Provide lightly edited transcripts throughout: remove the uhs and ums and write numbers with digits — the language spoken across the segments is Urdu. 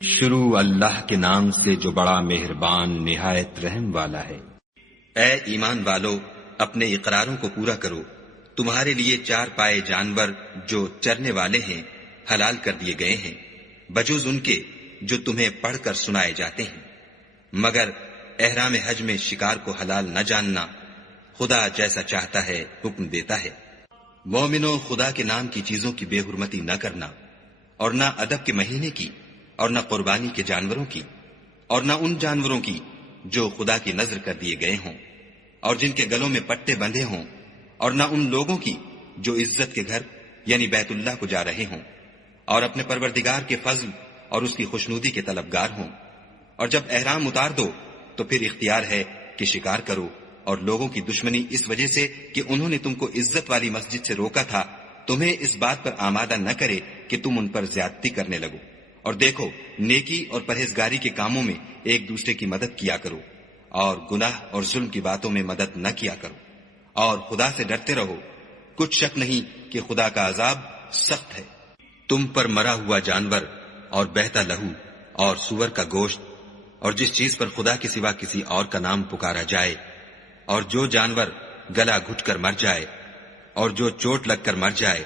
شروع اللہ کے نام سے جو بڑا مہربان نہایت رحم والا ہے۔ اے ایمان والو، اپنے اقراروں کو پورا کرو۔ تمہارے لیے چار پائے جانور جو چرنے والے ہیں حلال کر دیے گئے ہیں، بجوز ان کے جو تمہیں پڑھ کر سنائے جاتے ہیں، مگر احرام حج میں شکار کو حلال نہ جاننا، خدا جیسا چاہتا ہے حکم دیتا ہے۔ مومنو، خدا کے نام کی چیزوں کی بے حرمتی نہ کرنا، اور نہ ادب کے مہینے کی، اور نہ قربانی کے جانوروں کی، اور نہ ان جانوروں کی جو خدا کی نذر کر دیے گئے ہوں اور جن کے گلوں میں پٹے بندھے ہوں، اور نہ ان لوگوں کی جو عزت کے گھر یعنی بیت اللہ کو جا رہے ہوں اور اپنے پروردگار کے فضل اور اس کی خوشنودی کے طلبگار ہوں۔ اور جب احرام اتار دو تو پھر اختیار ہے کہ شکار کرو، اور لوگوں کی دشمنی اس وجہ سے کہ انہوں نے تم کو عزت والی مسجد سے روکا تھا تمہیں اس بات پر آمادہ نہ کرے کہ تم ان پر زیادتی کرنے لگو۔ اور دیکھو، نیکی اور پرہیزگاری کے کاموں میں ایک دوسرے کی مدد کیا کرو، اور گناہ اور ظلم کی باتوں میں مدد نہ کیا کرو، اور خدا سے ڈرتے رہو۔ کچھ شک نہیں کہ خدا کا عذاب سخت ہے۔ تم پر مرا ہوا جانور اور بہتا لہو اور سور کا گوشت اور جس چیز پر خدا کے سوا کسی اور کا نام پکارا جائے، اور جو جانور گلا گھٹ کر مر جائے، اور جو چوٹ لگ کر مر جائے،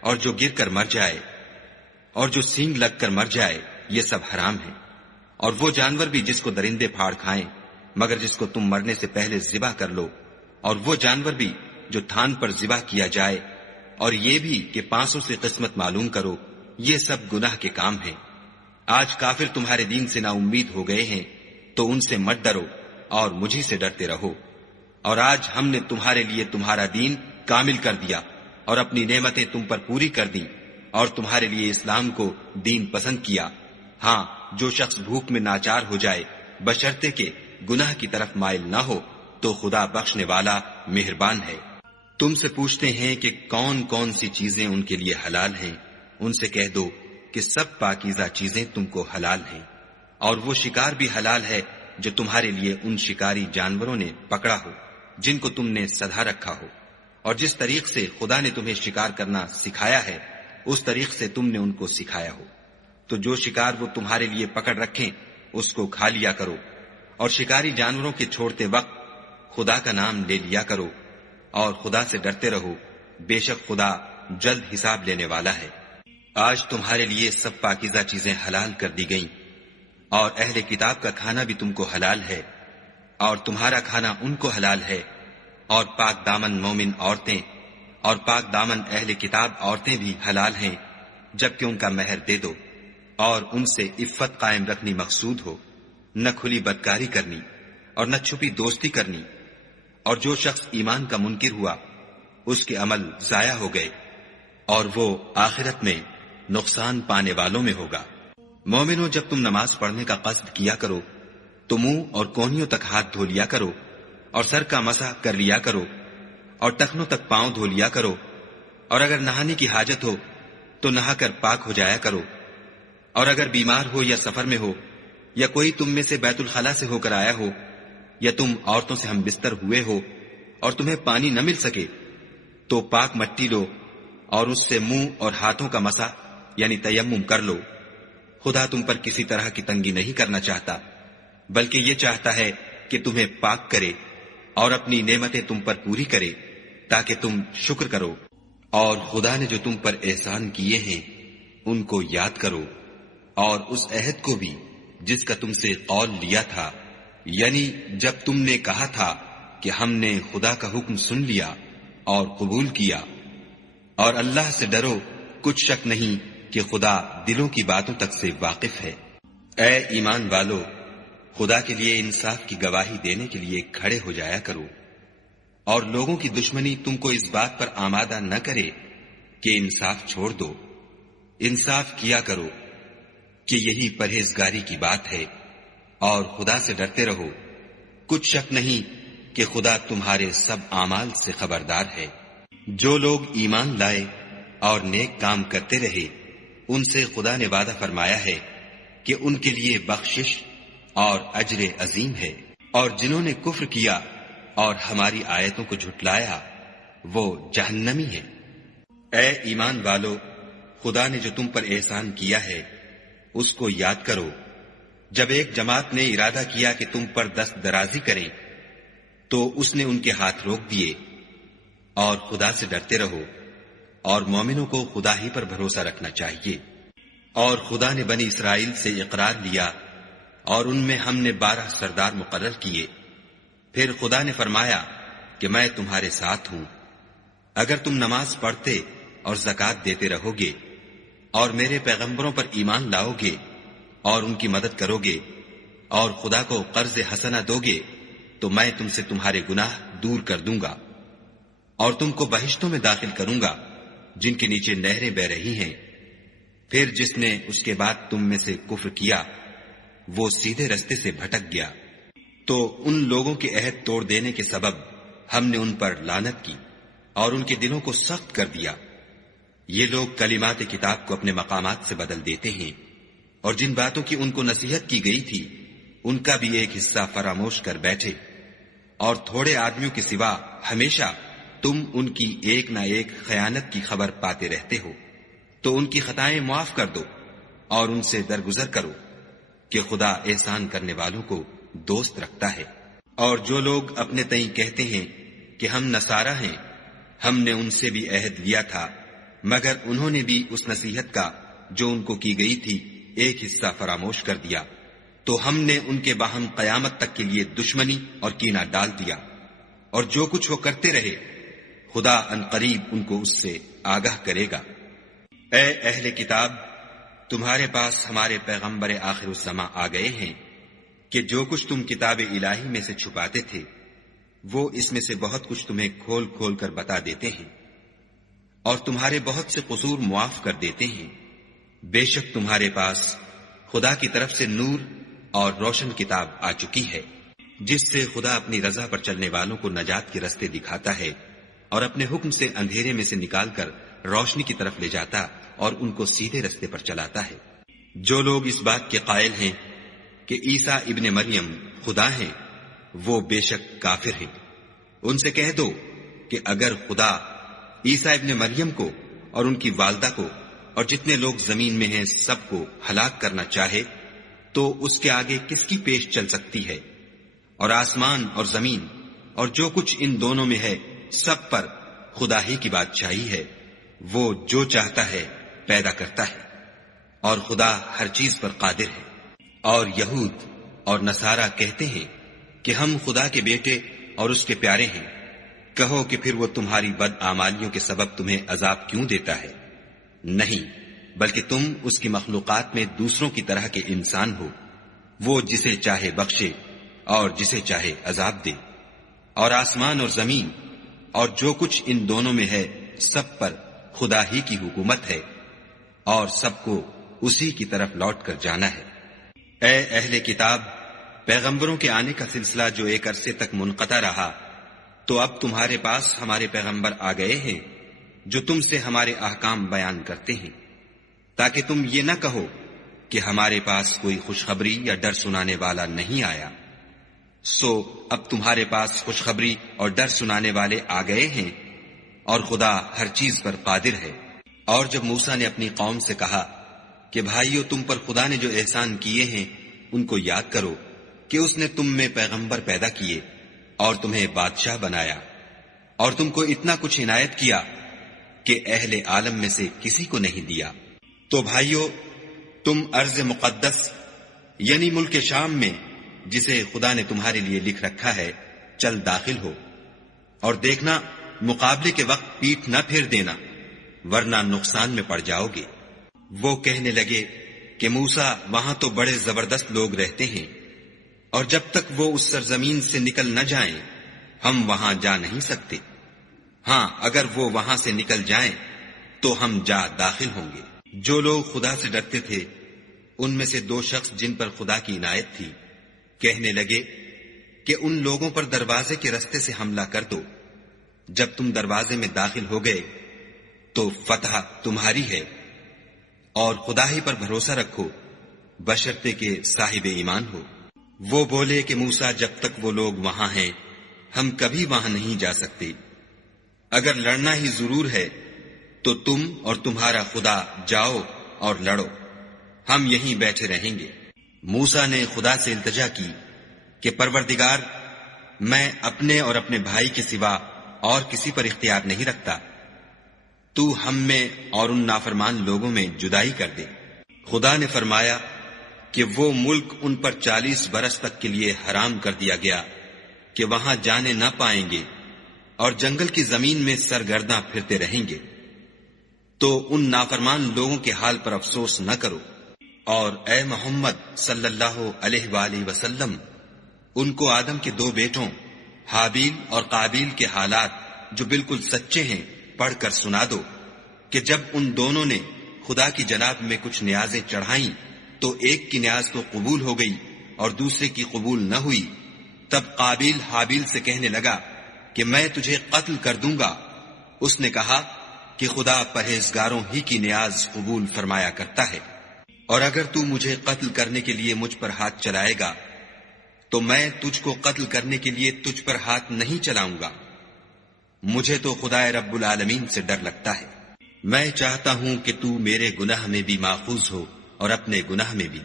اور جو گر کر مر جائے، اور جو سینگ لگ کر مر جائے، یہ سب حرام ہے۔ اور وہ جانور بھی جس کو درندے پھاڑ کھائیں مگر جس کو تم مرنے سے پہلے ذبح کر لو، اور وہ جانور بھی جو تھان پر ذبح کیا جائے، اور یہ بھی کہ پانسوں سے قسمت معلوم کرو، یہ سب گناہ کے کام ہیں۔ آج کافر تمہارے دین سے نا امید ہو گئے ہیں تو ان سے مت ڈرو اور مجھی سے ڈرتے رہو۔ اور آج ہم نے تمہارے لیے تمہارا دین کامل کر دیا اور اپنی نعمتیں تم پر پوری کر دیں، اور تمہارے لیے اسلام کو دین پسند کیا۔ ہاں، جو شخص بھوک میں ناچار ہو جائے بشرطے کہ گناہ کی طرف مائل نہ ہو تو خدا بخشنے والا مہربان ہے۔ تم سے پوچھتے ہیں کہ کون کون سی چیزیں ان کے لیے حلال ہیں، ان سے کہہ دو کہ سب پاکیزہ چیزیں تم کو حلال ہیں، اور وہ شکار بھی حلال ہے جو تمہارے لیے ان شکاری جانوروں نے پکڑا ہو جن کو تم نے سدھا رکھا ہو، اور جس طریق سے خدا نے تمہیں شکار کرنا سکھایا ہے اس طریق سے تم نے ان کو سکھایا ہو۔ تو جو شکار وہ تمہارے لیے پکڑ رکھیں اس کو کھا لیا کرو، اور شکاری جانوروں کے چھوڑتے وقت خدا کا نام لے لیا کرو، اور خدا سے ڈرتے رہو، بے شک خدا جلد حساب لینے والا ہے۔ آج تمہارے لیے سب پاکیزہ چیزیں حلال کر دی گئیں، اور اہل کتاب کا کھانا بھی تم کو حلال ہے، اور تمہارا کھانا ان کو حلال ہے، اور پاک دامن مومن عورتیں اور پاک دامن اہل کتاب عورتیں بھی حلال ہیں جبکہ ان کا مہر دے دو، اور ان سے عفت قائم رکھنی مقصود ہو، نہ کھلی بدکاری کرنی اور نہ چھپی دوستی کرنی۔ اور جو شخص ایمان کا منکر ہوا اس کے عمل ضائع ہو گئے، اور وہ آخرت میں نقصان پانے والوں میں ہوگا۔ مومنو، جب تم نماز پڑھنے کا قصد کیا کرو تو منہ اور کونیوں تک ہاتھ دھو لیا کرو، اور سر کا مسح کر لیا کرو، اور ٹخنوں تک پاؤں دھو لیا کرو، اور اگر نہانے کی حاجت ہو تو نہا کر پاک ہو جایا کرو، اور اگر بیمار ہو یا سفر میں ہو یا کوئی تم میں سے بیت الخلا سے ہو کر آیا ہو، یا تم عورتوں سے ہم بستر ہوئے ہو اور تمہیں پانی نہ مل سکے تو پاک مٹی لو اور اس سے منہ اور ہاتھوں کا مسح یعنی تیمم کر لو۔ خدا تم پر کسی طرح کی تنگی نہیں کرنا چاہتا، بلکہ یہ چاہتا ہے کہ تمہیں پاک کرے اور اپنی نعمتیں تم پر پوری کرے تاکہ تم شکر کرو۔ اور خدا نے جو تم پر احسان کیے ہیں ان کو یاد کرو، اور اس عہد کو بھی جس کا تم سے قول لیا تھا، یعنی جب تم نے کہا تھا کہ ہم نے خدا کا حکم سن لیا اور قبول کیا۔ اور اللہ سے ڈرو، کچھ شک نہیں کہ خدا دلوں کی باتوں تک سے واقف ہے۔ اے ایمان والو، خدا کے لیے انصاف کی گواہی دینے کے لیے کھڑے ہو جایا کرو، اور لوگوں کی دشمنی تم کو اس بات پر آمادہ نہ کرے کہ انصاف چھوڑ دو۔ انصاف کیا کرو کہ یہی پرہیزگاری کی بات ہے، اور خدا سے ڈرتے رہو۔ کچھ شک نہیں کہ خدا تمہارے سب اعمال سے خبردار ہے۔ جو لوگ ایمان لائے اور نیک کام کرتے رہے ان سے خدا نے وعدہ فرمایا ہے کہ ان کے لیے بخشش اور اجر عظیم ہے، اور جنہوں نے کفر کیا اور ہماری آیتوں کو جھٹلایا وہ جہنمی ہیں۔ اے ایمان والو، خدا نے جو تم پر احسان کیا ہے اس کو یاد کرو جب ایک جماعت نے ارادہ کیا کہ تم پر دست درازی کریں تو اس نے ان کے ہاتھ روک دیے. اور خدا سے ڈرتے رہو اور مومنوں کو خدا ہی پر بھروسہ رکھنا چاہیے. اور خدا نے بنی اسرائیل سے اقرار لیا اور ان میں ہم نے 12 سردار مقرر کیے. پھر خدا نے فرمایا کہ میں تمہارے ساتھ ہوں. اگر تم نماز پڑھتے اور زکوٰۃ دیتے رہو گے اور میرے پیغمبروں پر ایمان لاؤ گے اور ان کی مدد کرو گے اور خدا کو قرض حسنہ دو گے تو میں تم سے تمہارے گناہ دور کر دوں گا اور تم کو بہشتوں میں داخل کروں گا جن کے نیچے نہریں بہ رہی ہیں. پھر جس نے اس کے بعد تم میں سے کفر کیا وہ سیدھے رستے سے بھٹک گیا. تو ان لوگوں کے عہد توڑ دینے کے سبب ہم نے ان پر لعنت کی اور ان کے دلوں کو سخت کر دیا. یہ لوگ کلمات کتاب کو اپنے مقامات سے بدل دیتے ہیں اور جن باتوں کی ان کو نصیحت کی گئی تھی ان کا بھی ایک حصہ فراموش کر بیٹھے. اور تھوڑے آدمیوں کے سوا ہمیشہ تم ان کی ایک نہ ایک خیانت کی خبر پاتے رہتے ہو. تو ان کی خطائیں معاف کر دو اور ان سے درگزر کرو کہ خدا احسان کرنے والوں کو دوست رکھتا ہے. اور جو لوگ اپنے تئیں کہتے ہیں کہ ہم نصارہ ہیں ہم نے ان سے بھی عہد لیا تھا مگر انہوں نے بھی اس نصیحت کا جو ان کو کی گئی تھی ایک حصہ فراموش کر دیا. تو ہم نے ان کے باہم قیامت تک کے لیے دشمنی اور کینہ ڈال دیا. اور جو کچھ وہ کرتے رہے خدا عنقریب ان کو اس سے آگاہ کرے گا. اے اہل کتاب تمہارے پاس ہمارے پیغمبر آخر الزماں آ گئے ہیں کہ جو کچھ تم کتاب الہی میں سے چھپاتے تھے وہ اس میں سے بہت کچھ تمہیں کھول کھول کر بتا دیتے ہیں اور تمہارے بہت سے قصور معاف کر دیتے ہیں. بے شک تمہارے پاس خدا کی طرف سے نور اور روشن کتاب آ چکی ہے جس سے خدا اپنی رضا پر چلنے والوں کو نجات کے رستے دکھاتا ہے اور اپنے حکم سے اندھیرے میں سے نکال کر روشنی کی طرف لے جاتا اور ان کو سیدھے رستے پر چلاتا ہے. جو لوگ اس بات کے قائل ہیں کہ عیسیٰ ابن مریم خدا ہیں وہ بے شک کافر ہیں. ان سے کہہ دو کہ اگر خدا عیسیٰ ابن مریم کو اور ان کی والدہ کو اور جتنے لوگ زمین میں ہیں سب کو ہلاک کرنا چاہے تو اس کے آگے کس کی پیش چل سکتی ہے؟ اور آسمان اور زمین اور جو کچھ ان دونوں میں ہے سب پر خدا ہی کی بادشاہی ہے. وہ جو چاہتا ہے پیدا کرتا ہے اور خدا ہر چیز پر قادر ہے. اور یہود اور نصارہ کہتے ہیں کہ ہم خدا کے بیٹے اور اس کے پیارے ہیں. کہو کہ پھر وہ تمہاری بدعمالیوں کے سبب تمہیں عذاب کیوں دیتا ہے؟ نہیں بلکہ تم اس کی مخلوقات میں دوسروں کی طرح کے انسان ہو. وہ جسے چاہے بخشے اور جسے چاہے عذاب دے. اور آسمان اور زمین اور جو کچھ ان دونوں میں ہے سب پر خدا ہی کی حکومت ہے اور سب کو اسی کی طرف لوٹ کر جانا ہے. اے اہل کتاب پیغمبروں کے آنے کا سلسلہ جو ایک عرصے تک منقطع رہا تو اب تمہارے پاس ہمارے پیغمبر آ گئے ہیں جو تم سے ہمارے احکام بیان کرتے ہیں تاکہ تم یہ نہ کہو کہ ہمارے پاس کوئی خوشخبری یا ڈر سنانے والا نہیں آیا. سو اب تمہارے پاس خوشخبری اور ڈر سنانے والے آ گئے ہیں اور خدا ہر چیز پر قادر ہے. اور جب موسیٰ نے اپنی قوم سے کہا کہ بھائیو تم پر خدا نے جو احسان کیے ہیں ان کو یاد کرو کہ اس نے تم میں پیغمبر پیدا کیے اور تمہیں بادشاہ بنایا اور تم کو اتنا کچھ عنایت کیا کہ اہل عالم میں سے کسی کو نہیں دیا. تو بھائیو تم ارض مقدس یعنی ملک شام میں جسے خدا نے تمہارے لیے لکھ رکھا ہے چل داخل ہو اور دیکھنا مقابلے کے وقت پیٹھ نہ پھیر دینا ورنہ نقصان میں پڑ جاؤ گے. وہ کہنے لگے کہ موسیٰ وہاں تو بڑے زبردست لوگ رہتے ہیں اور جب تک وہ اس سرزمین سے نکل نہ جائیں ہم وہاں جا نہیں سکتے. ہاں اگر وہ وہاں سے نکل جائیں تو ہم جا داخل ہوں گے. جو لوگ خدا سے ڈرتے تھے ان میں سے 2 شخص جن پر خدا کی عنایت تھی کہنے لگے کہ ان لوگوں پر دروازے کے رستے سے حملہ کر دو. جب تم دروازے میں داخل ہو گئے تو فتح تمہاری ہے اور خدا ہی پر بھروسہ رکھو بشرطے کہ صاحب ایمان ہو. وہ بولے کہ موسیٰ جب تک وہ لوگ وہاں ہیں ہم کبھی وہاں نہیں جا سکتے. اگر لڑنا ہی ضرور ہے تو تم اور تمہارا خدا جاؤ اور لڑو ہم یہیں بیٹھے رہیں گے۔ موسیٰ نے خدا سے التجا کی کہ پروردگار، میں اپنے اور اپنے بھائی کے سوا اور کسی پر اختیار نہیں رکھتا، تو ہم میں اور ان نافرمان لوگوں میں جدائی کر دے۔ خدا نے فرمایا کہ وہ ملک ان پر 40 برس تک کے لیے حرام کر دیا گیا کہ وہاں جانے نہ پائیں گے اور جنگل کی زمین میں سرگرداں پھرتے رہیں گے۔ تو ان نافرمان لوگوں کے حال پر افسوس نہ کرو، اور اے محمد صلی اللہ علیہ وآلہ وسلم، ان کو آدم کے 2 بیٹوں حابیل اور قابیل کے حالات جو بالکل سچے ہیں پڑھ کر سنا دو کہ جب ان دونوں نے خدا کی جناب میں کچھ نیازیں چڑھائیں تو ایک کی نیاز تو قبول ہو گئی اور دوسرے کی قبول نہ ہوئی۔ تب قابیل حابیل سے کہنے لگا کہ میں تجھے قتل کر دوں گا۔ اس نے کہا کہ خدا پرہیزگاروں ہی کی نیاز قبول فرمایا کرتا ہے، اور اگر تو مجھے قتل کرنے کے لیے مجھ پر ہاتھ چلائے گا تو میں تجھ کو قتل کرنے کے لیے تجھ پر ہاتھ نہیں چلاؤں گا۔ مجھے تو خدا رب العالمین سے ڈر لگتا ہے۔ میں چاہتا ہوں کہ تو میرے گناہ میں بھی ماخوذ ہو اور اپنے گناہ میں بھی،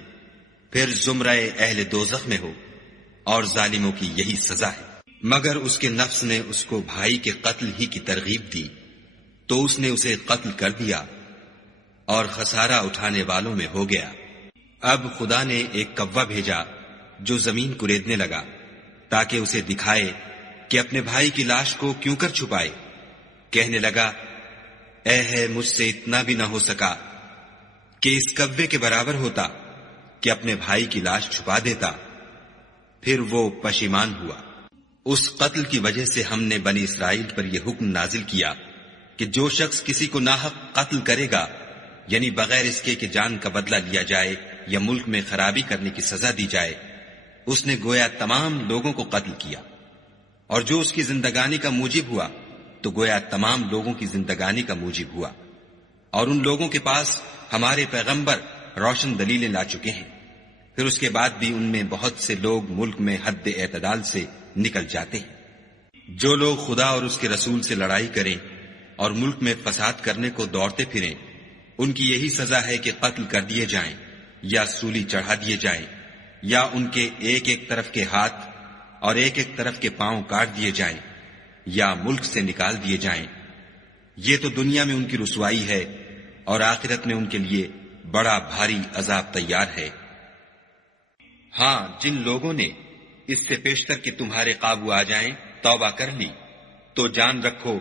پھر زمرہ اہل دوزخ میں ہو، اور ظالموں کی یہی سزا ہے۔ مگر اس کے نفس نے اس کو بھائی کے قتل ہی کی ترغیب دی تو اس نے اسے قتل کر دیا اور خسارہ اٹھانے والوں میں ہو گیا۔ اب خدا نے ایک کوا بھیجا جو زمین کریدنے لگا تاکہ اسے دکھائے کہ اپنے بھائی کی لاش کو کیوں کر چھپائے۔ کہنے لگا، اے ہے مجھ سے اتنا بھی نہ ہو سکا کہ اس کوے کے برابر ہوتا کہ اپنے بھائی کی لاش چھپا دیتا۔ پھر وہ پشیمان ہوا۔ اس قتل کی وجہ سے ہم نے بنی اسرائیل پر یہ حکم نازل کیا کہ جو شخص کسی کو ناحق قتل کرے گا، یعنی بغیر اس کے کہ جان کا بدلہ لیا جائے یا ملک میں خرابی کرنے کی سزا دی جائے، اس نے گویا تمام لوگوں کو قتل کیا، اور جو اس کی زندگانی کا موجب ہوا تو گویا تمام لوگوں کی زندگانی کا موجب ہوا۔ اور ان لوگوں کے پاس ہمارے پیغمبر روشن دلیلیں لا چکے ہیں، پھر اس کے بعد بھی ان میں بہت سے لوگ ملک میں حد اعتدال سے نکل جاتے ہیں۔ جو لوگ خدا اور اس کے رسول سے لڑائی کریں اور ملک میں فساد کرنے کو دوڑتے پھریں، ان کی یہی سزا ہے کہ قتل کر دیے جائیں یا سولی چڑھا دیے جائیں، یا ان کے ایک ایک طرف کے ہاتھ اور ایک ایک طرف کے پاؤں کاٹ دیے جائیں یا ملک سے نکال دیے جائیں۔ یہ تو دنیا میں ان کی رسوائی ہے، اور آخرت میں ان کے لیے بڑا بھاری عذاب تیار ہے۔ ہاں، جن لوگوں نے اس سے پیشتر کہ تمہارے قابو آ جائیں توبہ کر لی تو جان رکھو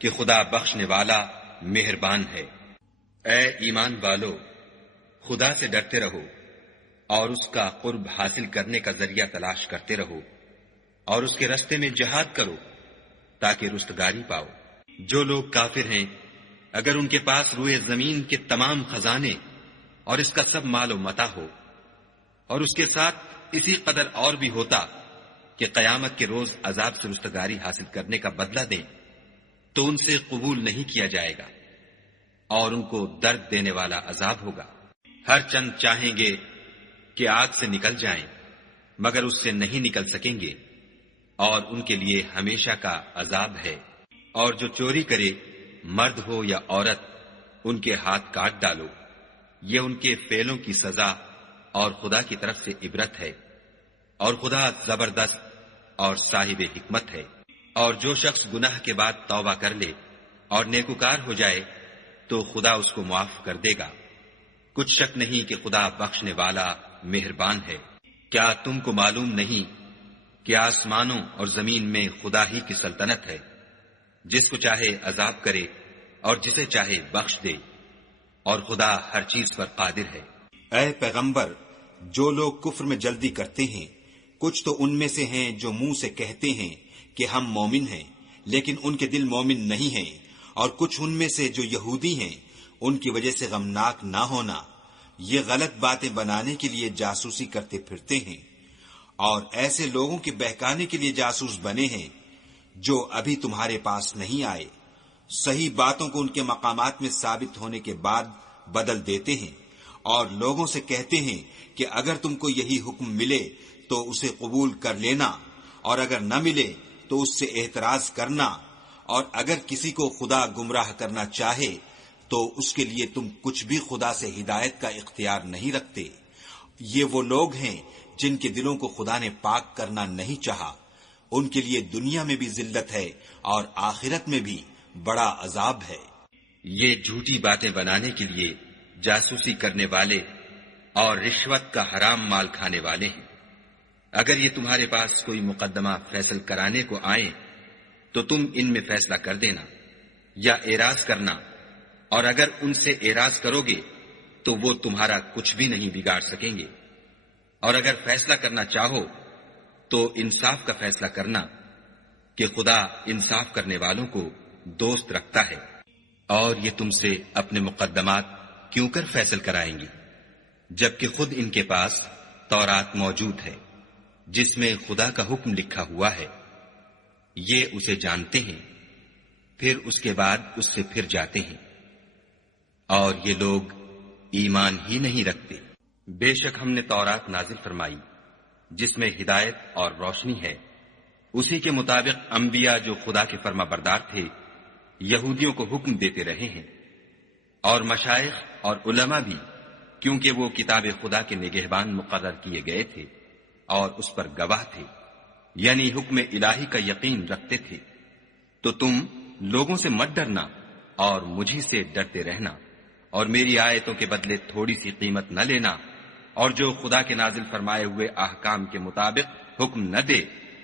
کہ خدا بخشنے والا مہربان ہے۔ اے ایمان والو، خدا سے ڈرتے رہو اور اس کا قرب حاصل کرنے کا ذریعہ تلاش کرتے رہو، اور اس کے رستے میں جہاد کرو تاکہ رستگاری پاؤ۔ جو لوگ کافر ہیں، اگر ان کے پاس روئے زمین کے تمام خزانے اور اس کا سب مال و متاع ہو، اور اس کے ساتھ اسی قدر اور بھی ہوتا کہ قیامت کے روز عذاب سے رستگاری حاصل کرنے کا بدلہ دیں، تو ان سے قبول نہیں کیا جائے گا، اور ان کو درد دینے والا عذاب ہوگا۔ ہر چند چاہیں گے کہ آگ سے نکل جائیں، مگر اس سے نہیں نکل سکیں گے، اور ان کے لیے ہمیشہ کا عذاب ہے۔ اور جو چوری کرے، مرد ہو یا عورت، ان کے ہاتھ کاٹ ڈالو، یہ ان کے فعلوں کی سزا اور خدا کی طرف سے عبرت ہے، اور خدا زبردست اور صاحب حکمت ہے۔ اور جو شخص گناہ کے بعد توبہ کر لے اور نیکوکار ہو جائے تو خدا اس کو معاف کر دے گا۔ کچھ شک نہیں کہ خدا بخشنے والا مہربان ہے۔ کیا تم کو معلوم نہیں کہ آسمانوں اور زمین میں خدا ہی کی سلطنت ہے، جس کو چاہے عذاب کرے اور جسے چاہے بخش دے، اور خدا ہر چیز پر قادر ہے۔ اے پیغمبر، جو لوگ کفر میں جلدی کرتے ہیں، کچھ تو ان میں سے ہیں جو منہ سے کہتے ہیں کہ ہم مومن ہیں، لیکن ان کے دل مومن نہیں ہیں، اور کچھ ان میں سے جو یہودی ہیں، ان کی وجہ سے غمناک نہ ہونا، یہ غلط باتیں بنانے کے لیے جاسوسی کرتے پھرتے ہیں، اور ایسے لوگوں کے بہکانے کے لیے جاسوس بنے ہیں جو ابھی تمہارے پاس نہیں آئے، صحیح باتوں کو ان کے مقامات میں ثابت ہونے کے بعد بدل دیتے ہیں، اور لوگوں سے کہتے ہیں کہ اگر تم کو یہی حکم ملے تو اسے قبول کر لینا، اور اگر نہ ملے تو اس سے اعتراض کرنا، اور اگر کسی کو خدا گمراہ کرنا چاہے تو اس کے لیے تم کچھ بھی خدا سے ہدایت کا اختیار نہیں رکھتے۔ یہ وہ لوگ ہیں جن کے دلوں کو خدا نے پاک کرنا نہیں چاہا، ان کے لیے دنیا میں بھی ذلت ہے اور آخرت میں بھی بڑا عذاب ہے۔ یہ جھوٹی باتیں بنانے کے لیے جاسوسی کرنے والے اور رشوت کا حرام مال کھانے والے ہیں۔ اگر یہ تمہارے پاس کوئی مقدمہ فیصل کرانے کو آئیں تو تم ان میں فیصلہ کر دینا یا اعراض کرنا، اور اگر ان سے اعراض کرو گے تو وہ تمہارا کچھ بھی نہیں بگاڑ سکیں گے، اور اگر فیصلہ کرنا چاہو تو انصاف کا فیصلہ کرنا کہ خدا انصاف کرنے والوں کو دوست رکھتا ہے۔ اور یہ تم سے اپنے مقدمات کیوں کر فیصل کرائیں گے جبکہ خود ان کے پاس تورات موجود ہے جس میں خدا کا حکم لکھا ہوا ہے۔ یہ اسے جانتے ہیں، پھر اس کے بعد اس سے پھر جاتے ہیں، اور یہ لوگ ایمان ہی نہیں رکھتے۔ بے شک ہم نے تورات نازل فرمائی جس میں ہدایت اور روشنی ہے، اسی کے مطابق انبیاء جو خدا کے فرما بردار تھے یہودیوں کو حکم دیتے رہے ہیں، اور مشائخ اور علماء بھی، کیونکہ وہ کتاب خدا کے نگہبان مقرر کیے گئے تھے اور اس پر گواہ تھے، یعنی حکم الہی کا یقین رکھتے تھے۔ تو تم لوگوں سے مت ڈرنا اور مجھی سے ڈرتے رہنا، اور میری آیتوں کے بدلے تھوڑی سی قیمت نہ لینا، اور جو خدا کے نازل فرمائے ہوئے احکام کے مطابق حکم نہ دے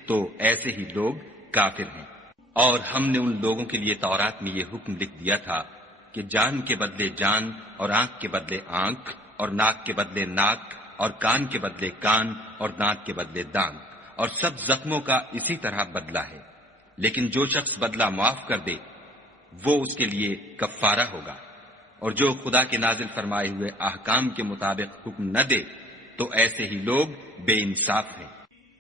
تو ایسے ہی لوگ کافر ہیں۔ اور ہم نے ان لوگوں کے لیے تورات میں یہ حکم لکھ دیا تھا کہ جان کے بدلے جان، اور آنکھ کے بدلے آنکھ، اور ناک کے بدلے ناک، اور کان کے بدلے کان، اور دانت کے بدلے دانت، اور سب زخموں کا اسی طرح بدلہ ہے۔ لیکن جو شخص بدلہ معاف کر دے وہ اس کے لیے کفارہ ہوگا، اور جو خدا کے نازل فرمائے ہوئے احکام کے مطابق حکم نہ دے تو ایسے ہی لوگ بے انصاف ہیں۔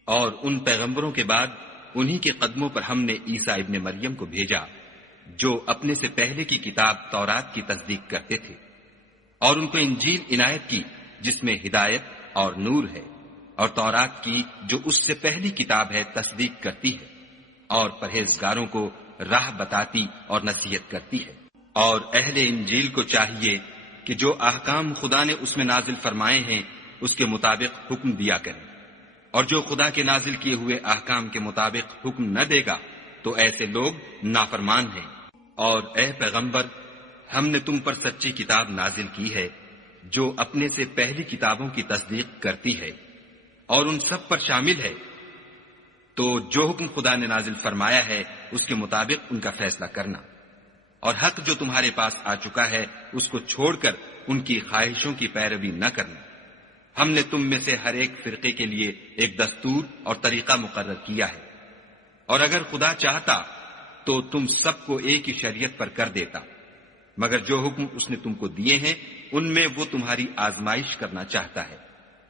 اور ان پیغمبروں کے بعد انہی کے قدموں پر ہم نے عیسیٰ ابن مریم کو بھیجا جو اپنے سے پہلے کی کتاب تورات کی تصدیق کرتے تھے، اور ان کو انجیل عنایت کی جس میں ہدایت اور نور ہے، اور تورات کی جو اس سے پہلی کتاب ہے تصدیق کرتی ہے، اور پرہیزگاروں کو راہ بتاتی اور نصیحت کرتی ہے۔ اور اہل انجیل کو چاہیے کہ جو احکام خدا نے اس میں نازل فرمائے ہیں اس کے مطابق حکم دیا کریں، اور جو خدا کے نازل کیے ہوئے احکام کے مطابق حکم نہ دے گا تو ایسے لوگ نافرمان ہیں۔ اور اے پیغمبر، ہم نے تم پر سچی کتاب نازل کی ہے جو اپنے سے پہلی کتابوں کی تصدیق کرتی ہے اور ان سب پر شامل ہے، تو جو حکم خدا نے نازل فرمایا ہے اس کے مطابق ان کا فیصلہ کرنا، اور حق جو تمہارے پاس آ چکا ہے اس کو چھوڑ کر ان کی خواہشوں کی پیروی نہ کرنا۔ ہم نے تم میں سے ہر ایک فرقے کے لیے ایک دستور اور طریقہ مقرر کیا ہے، اور اگر خدا چاہتا تو تم سب کو ایک ہی شریعت پر کر دیتا، مگر جو حکم اس نے تم کو دیے ہیں ان میں وہ تمہاری آزمائش کرنا چاہتا ہے۔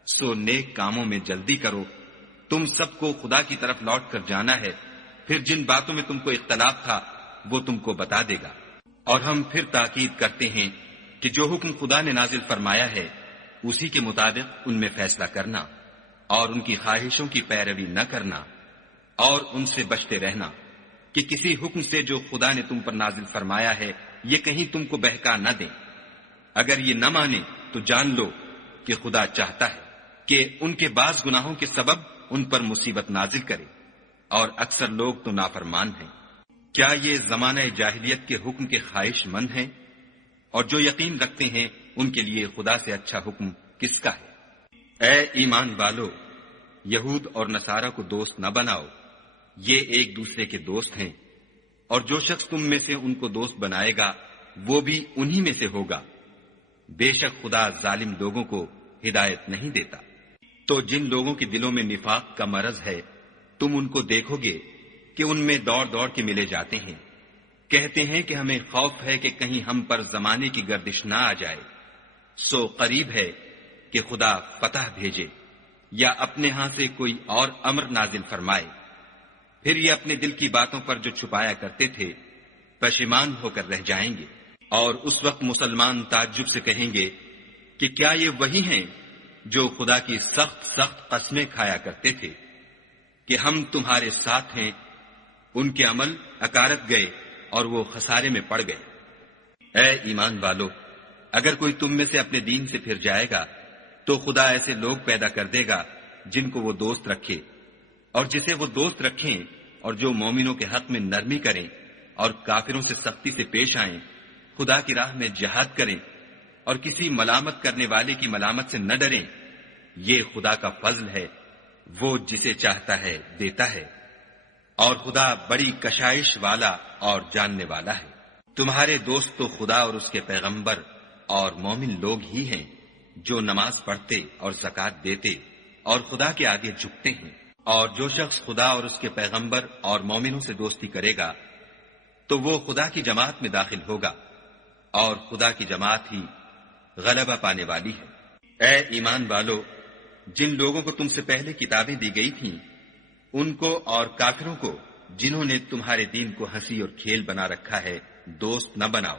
سو نیک کاموں میں جلدی کرو، تم سب کو خدا کی طرف لوٹ کر جانا ہے، پھر جن باتوں میں تم کو اختلاف تھا وہ تم کو بتا دے گا۔ اور ہم پھر تاکید کرتے ہیں کہ جو حکم خدا نے نازل فرمایا ہے اسی کے مطابق ان میں فیصلہ کرنا، اور ان کی خواہشوں کی پیروی نہ کرنا، اور ان سے بچتے رہنا کہ کسی حکم سے جو خدا نے تم پر نازل فرمایا ہے یہ کہیں تم کو بہکا نہ دیں۔ اگر یہ نہ مانے تو جان لو کہ خدا چاہتا ہے کہ ان کے بعض گناہوں کے سبب ان پر مصیبت نازل کرے، اور اکثر لوگ تو نافرمان ہیں۔ کیا یہ زمانہ جاہلیت کے حکم کے خواہش مند ہیں؟ اور جو یقین رکھتے ہیں ان کے لیے خدا سے اچھا حکم کس کا ہے؟ اے ایمان والو، یہود اور نصارہ کو دوست نہ بناؤ، یہ ایک دوسرے کے دوست ہیں، اور جو شخص تم میں سے ان کو دوست بنائے گا وہ بھی انہی میں سے ہوگا۔ بے شک خدا ظالم لوگوں کو ہدایت نہیں دیتا۔ تو جن لوگوں کے دلوں میں نفاق کا مرض ہے تم ان کو دیکھو گے کہ ان میں دوڑ دوڑ کے ملے جاتے ہیں، کہتے ہیں کہ ہمیں خوف ہے کہ کہیں ہم پر زمانے کی گردش نہ آ جائے۔ سو قریب ہے کہ خدا فتح بھیجے یا اپنے ہاں سے کوئی اور امر نازل فرمائے، پھر یہ اپنے دل کی باتوں پر جو چھپایا کرتے تھے پشیمان ہو کر رہ جائیں گے۔ اور اس وقت مسلمان تعجب سے کہیں گے کہ کیا یہ وہی ہیں جو خدا کی سخت سخت قسمیں کھایا کرتے تھے کہ ہم تمہارے ساتھ ہیں؟ ان کے عمل اکارت گئے اور وہ خسارے میں پڑ گئے۔ اے ایمان والو، اگر کوئی تم میں سے اپنے دین سے پھر جائے گا تو خدا ایسے لوگ پیدا کر دے گا جن کو وہ دوست رکھے، اور جسے وہ دوست رکھیں، اور جو مومنوں کے حق میں نرمی کریں اور کافروں سے سختی سے پیش آئیں، خدا کی راہ میں جہاد کریں اور کسی ملامت کرنے والے کی ملامت سے نہ ڈریں۔ یہ خدا کا فضل ہے، وہ جسے چاہتا ہے دیتا ہے، اور خدا بڑی کشائش والا اور جاننے والا ہے۔ تمہارے دوست تو خدا اور اس کے پیغمبر اور مومن لوگ ہی ہیں جو نماز پڑھتے اور زکوٰۃ دیتے اور خدا کے آگے جھکتے ہیں، اور جو شخص خدا اور اس کے پیغمبر اور مومنوں سے دوستی کرے گا تو وہ خدا کی جماعت میں داخل ہوگا، اور خدا کی جماعت ہی غلبہ پانے والی ہے۔ اے ایمان والو، جن لوگوں کو تم سے پہلے کتابیں دی گئی تھیں ان کو اور کافروں کو جنہوں نے تمہارے دین کو ہنسی اور کھیل بنا رکھا ہے دوست نہ بناؤ،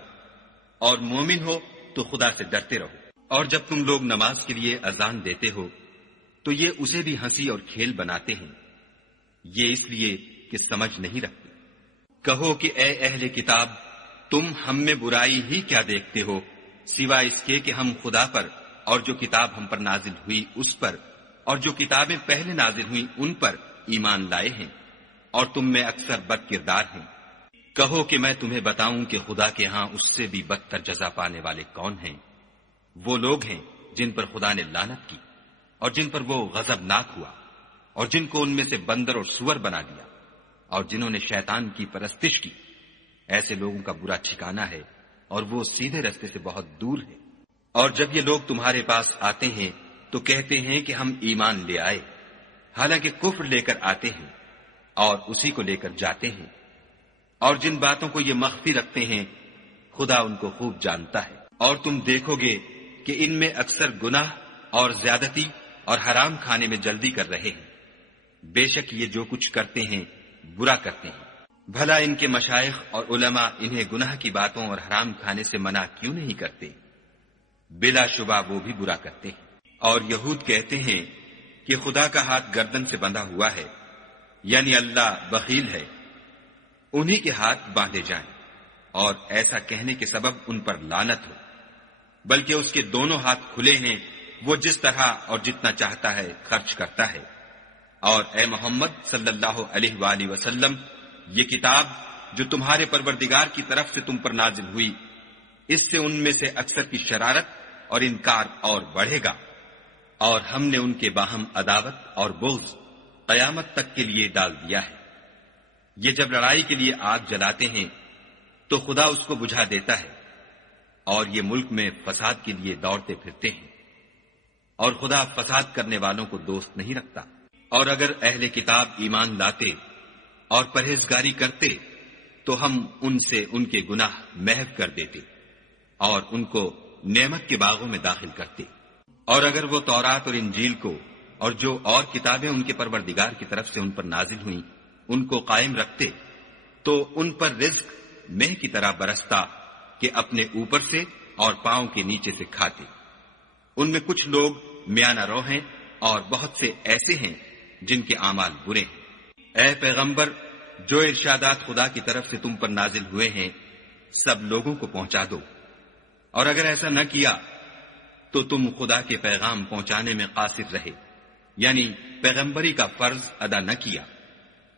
اور مومن ہو تو خدا سے ڈرتے رہو۔ اور جب تم لوگ نماز کے لیے اذان دیتے ہو تو یہ اسے بھی ہنسی اور کھیل بناتے ہیں، یہ اس لیے کہ سمجھ نہیں رکھتے۔ کہو کہ اے اہل کتاب، تم ہم میں برائی ہی کیا دیکھتے ہو سوائے اس کے کہ ہم خدا پر اور جو کتاب ہم پر نازل ہوئی اس پر اور جو کتابیں پہلے نازل ہوئی ان پر ایمان لائے ہیں، اور تم میں اکثر بد کردار ہیں۔ کہو کہ میں تمہیں بتاؤں کہ خدا کے ہاں اس سے بھی بدتر جزا پانے والے کون ہیں؟ وہ لوگ ہیں جن پر خدا نے لعنت کی اور جن پر وہ غضبناک ہوا، اور جن کو ان میں سے بندر اور سور بنا دیا، اور جنہوں نے شیطان کی پرستش کی۔ ایسے لوگوں کا برا ٹھکانہ ہے اور وہ سیدھے رستے سے بہت دور ہے۔ اور جب یہ لوگ تمہارے پاس آتے ہیں تو کہتے ہیں کہ ہم ایمان لے آئے، حالانکہ کفر لے کر آتے ہیں اور اسی کو لے کر جاتے ہیں، اور جن باتوں کو یہ مخفی رکھتے ہیں خدا ان کو خوب جانتا ہے۔ اور تم دیکھو گے کہ ان میں اکثر گناہ اور زیادتی اور حرام کھانے میں جلدی کر رہے ہیں۔ بے شک یہ جو کچھ کرتے ہیں برا کرتے ہیں۔ بھلا ان کے مشائخ اور علماء انہیں گناہ کی باتوں اور حرام کھانے سے منع کیوں نہیں کرتے؟ بلا شبہ وہ بھی برا کرتے ہیں۔ اور یہود کہتے ہیں کہ خدا کا ہاتھ گردن سے بندھا ہوا ہے، یعنی اللہ بخیل ہے، انہی کے ہاتھ باندھے جائیں، اور ایسا کہنے کے سبب ان پر لعنت ہو، بلکہ اس کے دونوں ہاتھ کھلے ہیں، وہ جس طرح اور جتنا چاہتا ہے خرچ کرتا ہے۔ اور اے محمد صلی اللہ علیہ وآلہ وسلم، یہ کتاب جو تمہارے پروردگار کی طرف سے تم پر نازل ہوئی، اس سے ان میں سے اکثر کی شرارت اور انکار اور بڑھے گا، اور ہم نے ان کے باہم عداوت اور بغض قیامت تک کے لیے ڈال دیا ہے۔ یہ جب لڑائی کے لیے آگ جلاتے ہیں تو خدا اس کو بجھا دیتا ہے، اور یہ ملک میں فساد کے لیے دوڑتے پھرتے ہیں، اور خدا فساد کرنے والوں کو دوست نہیں رکھتا۔ اور اگر اہل کتاب ایمان لاتے اور پرہیزگاری کرتے تو ہم ان سے ان کے گناہ محو کر دیتے اور ان کو نعمت کے باغوں میں داخل کرتے۔ اور اگر وہ تورات اور انجیل کو اور جو اور کتابیں ان کے پروردگار کی طرف سے ان پر نازل ہوئیں ان کو قائم رکھتے تو ان پر رزق مہ کی طرح برستا کہ اپنے اوپر سے اور پاؤں کے نیچے سے کھاتے۔ ان میں کچھ لوگ میانہ رو ہیں اور بہت سے ایسے ہیں جن کے اعمال برے ہیں۔ اے پیغمبر، جو ارشادات خدا کی طرف سے تم پر نازل ہوئے ہیں سب لوگوں کو پہنچا دو، اور اگر ایسا نہ کیا تو تم خدا کے پیغام پہنچانے میں قاصر رہے، یعنی پیغمبری کا فرض ادا نہ کیا،